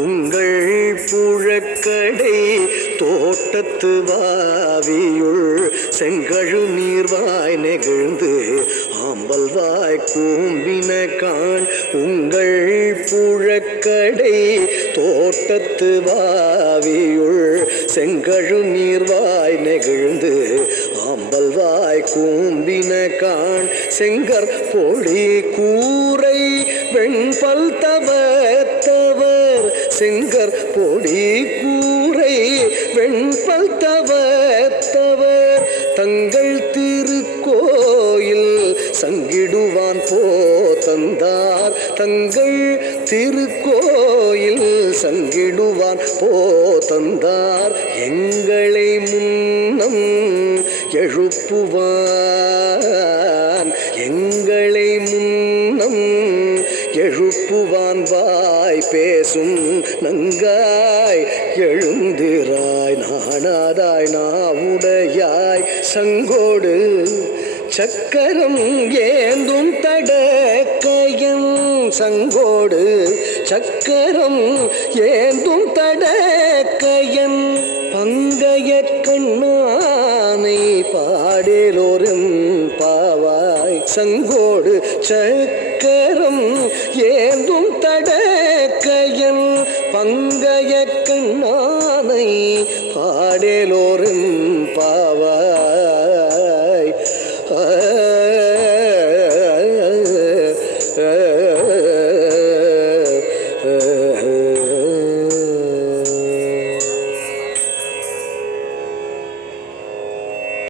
உங்கள் புழக்கடை தோட்டத்து வாவியுள் செங்கழு நீர்வாய் நெகிழ்ந்து ஆம்பல் வாய் கூம்பின காண். உங்கள் புழக்கடை தோட்டத்து வாவியுள் செங்கழு நீர்வாய் நெகிழ்ந்து ஆம்பல் வாய் கூம்பின காண். செங்கற் பொடி கூரை வெண்பல் தவத்தவர் செங்கற் பொடி கூரை வெண்பல் தவத்தவர் தங்கள் திருக்கோயில் சங்கிடுவான் போதந்தார். தங்கள் திருக்கோயில் சங்கிடுவான் போதந்தார். எங்களை முன்னம் எழுப்புவான் எங்களை முன்னம் எழுப்புவான் வாய் பேசும் நங்காய் எழுந்திராய் நாணாதாய் நாவுடையாய் சங்கோடு சக்கரம் ஏந்தும் தடக்கையன். சங்கோடு சக்கரம் ஏந்தும் தடக்கையன் பங்கைய கண்ணானை பாடேலோரும் பாவாய். சங்கோடு சக்கரம் ஏந்தும் தடக்கையன் பங்கைய கண்ணானை பாடேலோரும் பாவாய்.